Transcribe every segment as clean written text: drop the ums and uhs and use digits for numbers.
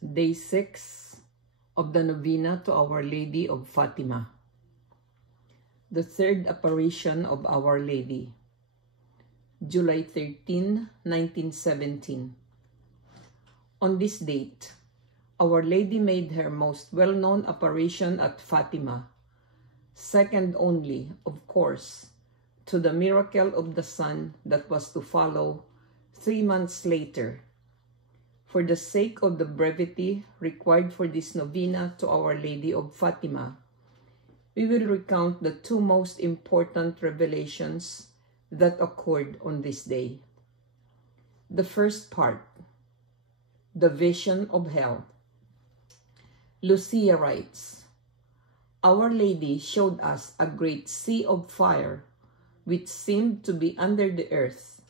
Day 6 of the Novena to Our Lady of Fatima. The third apparition of Our Lady. July 13, 1917. On this date, Our Lady made her most well-known apparition at Fatima, second only, of course, to the miracle of the sun that was to follow 3 months later. For the sake of the brevity required for this novena to Our Lady of Fatima, we will recount the two most important revelations that occurred on this day. The first part, the vision of hell. Lucia writes, Our Lady showed us a great sea of fire which seemed to be under the earth.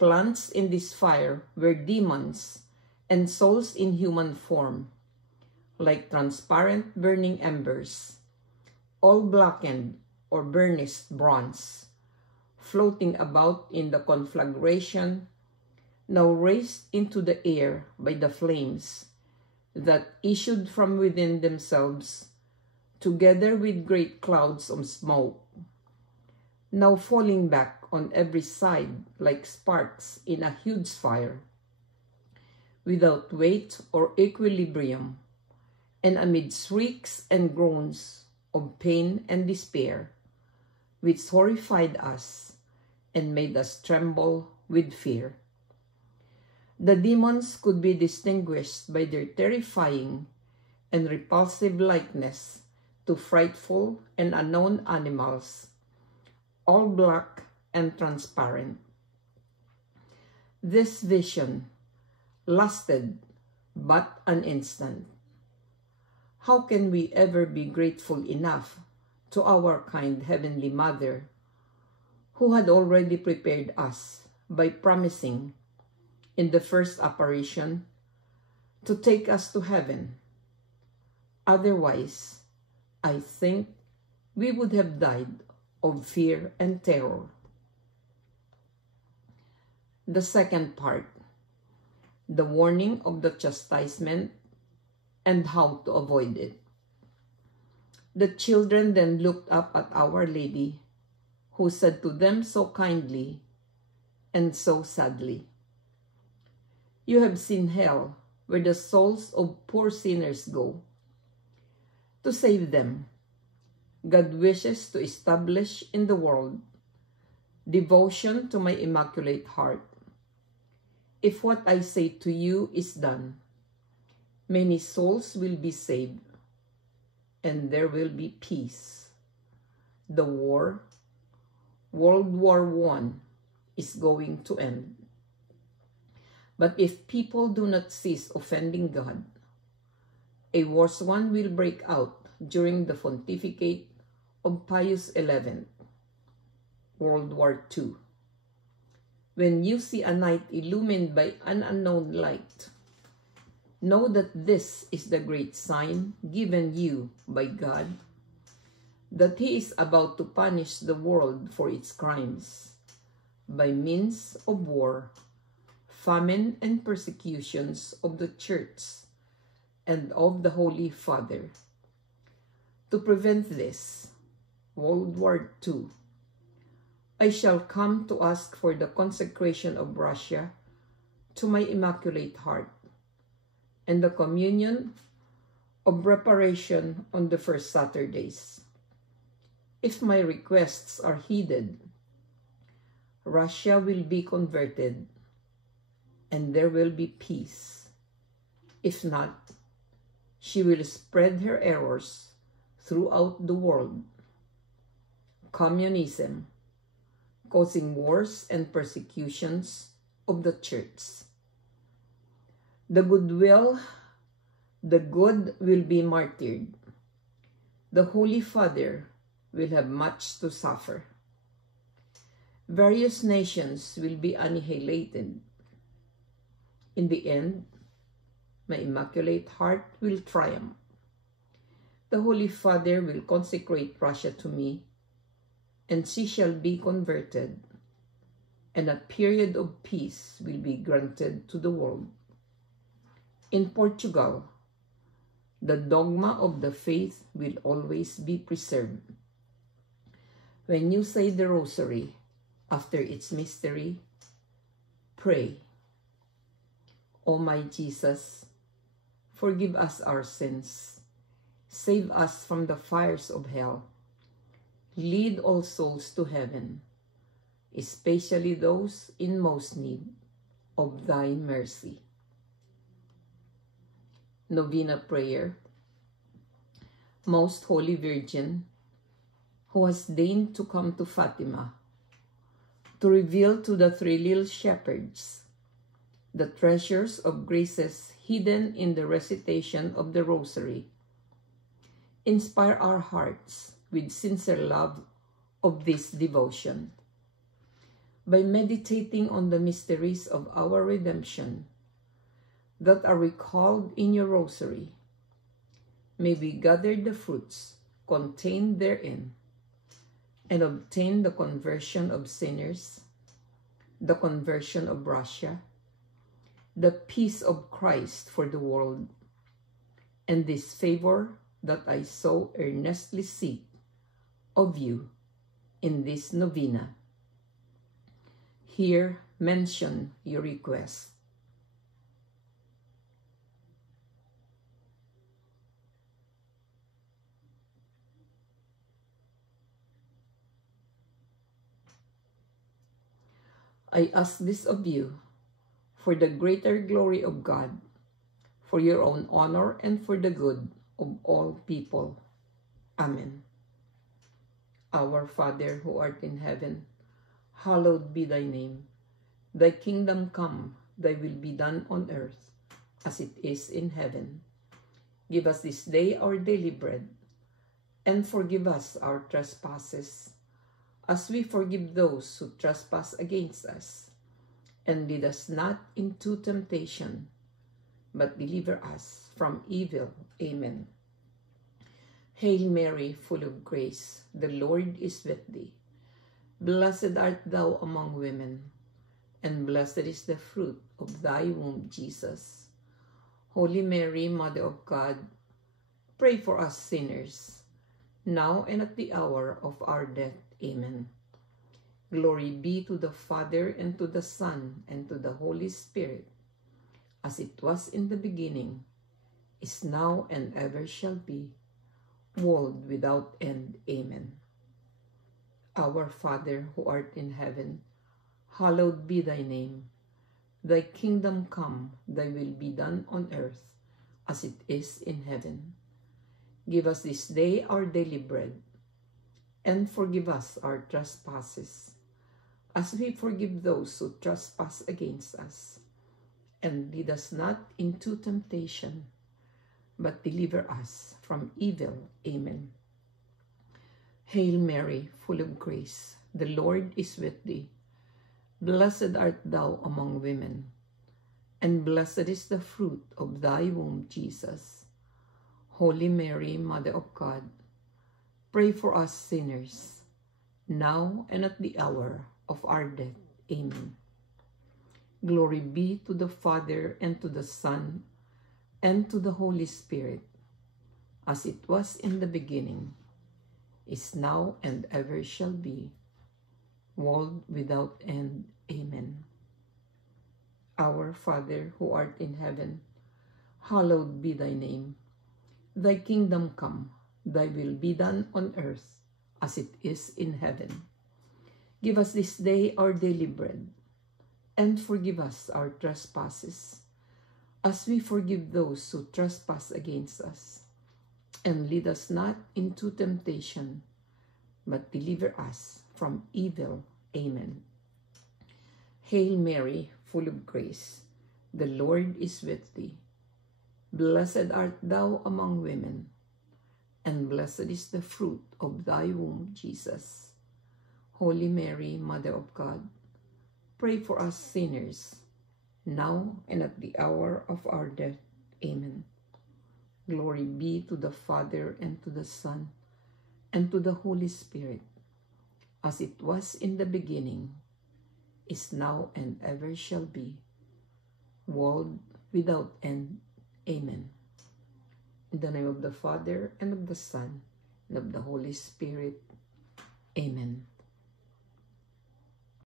Plants in this fire were demons and souls in human form, like transparent burning embers, all blackened or burnished bronze, floating about in the conflagration, now raised into the air by the flames that issued from within themselves, together with great clouds of smoke, now falling back on every side like sparks in a huge fire, without weight or equilibrium, and amid shrieks and groans of pain and despair, which horrified us and made us tremble with fear. The demons could be distinguished by their terrifying and repulsive likeness to frightful and unknown animals, all black and transparent. This vision lasted but an instant. How can we ever be grateful enough to our kind Heavenly Mother, who had already prepared us by promising in the first apparition to take us to heaven? Otherwise, I think we would have died of fear and terror. The second part, the warning of the chastisement and how to avoid it. The children then looked up at Our Lady, who said to them so kindly and so sadly, You have seen hell, where the souls of poor sinners go. To save them, God wishes to establish in the world devotion to my Immaculate Heart. If what I say to you is done, many souls will be saved, and there will be peace. The war, World War I, is going to end. But if people do not cease offending God, a worse one will break out during the pontificate of Pius XI, World War II. When you see a night illumined by an unknown light, know that this is the great sign given you by God, that He is about to punish the world for its crimes by means of war, famine, and persecutions of the Church and of the Holy Father. To prevent this, World War II, I shall come to ask for the consecration of Russia to my Immaculate Heart and the communion of reparation on the first Saturdays. If my requests are heeded, Russia will be converted and there will be peace. If not, she will spread her errors throughout the world. Communism, causing wars and persecutions of the Church. The good will be martyred. The Holy Father will have much to suffer. Various nations will be annihilated. In the end, my Immaculate Heart will triumph. The Holy Father will consecrate Russia to me, and she shall be converted, and a period of peace will be granted to the world. In Portugal, the dogma of the faith will always be preserved. When you say the rosary after its mystery, pray, O my Jesus, forgive us our sins, save us from the fires of hell, lead all souls to heaven, especially those in most need of thy mercy. Novena Prayer. Most Holy Virgin, who has deigned to come to Fatima, to reveal to the three little shepherds the treasures of graces hidden in the recitation of the Rosary, inspire our hearts with sincere love of this devotion. By meditating on the mysteries of our redemption that are recalled in your Rosary, may we gather the fruits contained therein and obtain the conversion of sinners, the conversion of Russia, the peace of Christ for the world, and this favor that I so earnestly seek of you in this novena. Here mention your request. I ask this of you for the greater glory of God, for your own honor, and for the good of all people. Amen. Our Father, who art in heaven, hallowed be thy name. Thy kingdom come, thy will be done on earth as it is in heaven. Give us this day our daily bread, and forgive us our trespasses, as we forgive those who trespass against us. And lead us not into temptation, but deliver us from evil. Amen. Hail Mary, full of grace, the Lord is with thee. Blessed art thou among women, and blessed is the fruit of thy womb, Jesus. Holy Mary, Mother of God, pray for us sinners, now and at the hour of our death. Amen. Glory be to the Father, and to the Son, and to the Holy Spirit, as it was in the beginning, is now, and ever shall be, world without end. Amen. Our Father, who art in heaven, hallowed be thy name. Thy kingdom come, thy will be done on earth, as it is in heaven. Give us this day our daily bread, and forgive us our trespasses, as we forgive those who trespass against us. And lead us not into temptation, but deliver us from evil. Amen. Hail Mary, full of grace, the Lord is with thee. Blessed art thou among women, and blessed is the fruit of thy womb, Jesus. Holy Mary, Mother of God, pray for us sinners, now and at the hour of our death. Amen. Glory be to the Father, and to the Son, and to the Holy Spirit, as it was in the beginning, is now, and ever shall be, world without end. Amen. Our Father, who art in heaven, hallowed be thy name. Thy kingdom come, thy will be done on earth as it is in heaven. Give us this day our daily bread, and forgive us our trespasses, as we forgive those who trespass against us. And lead us not into temptation, but deliver us from evil. Amen. Hail Mary, full of grace, the Lord is with thee. Blessed art thou among women, and blessed is the fruit of thy womb, Jesus. Holy Mary, Mother of God, pray for us sinners, now and at the hour of our death. Amen. Glory be to the Father, and to the Son, and to the Holy Spirit, as it was in the beginning, is now, and ever shall be, world without end. In the name of the Father, and of the Son, and of the Holy Spirit.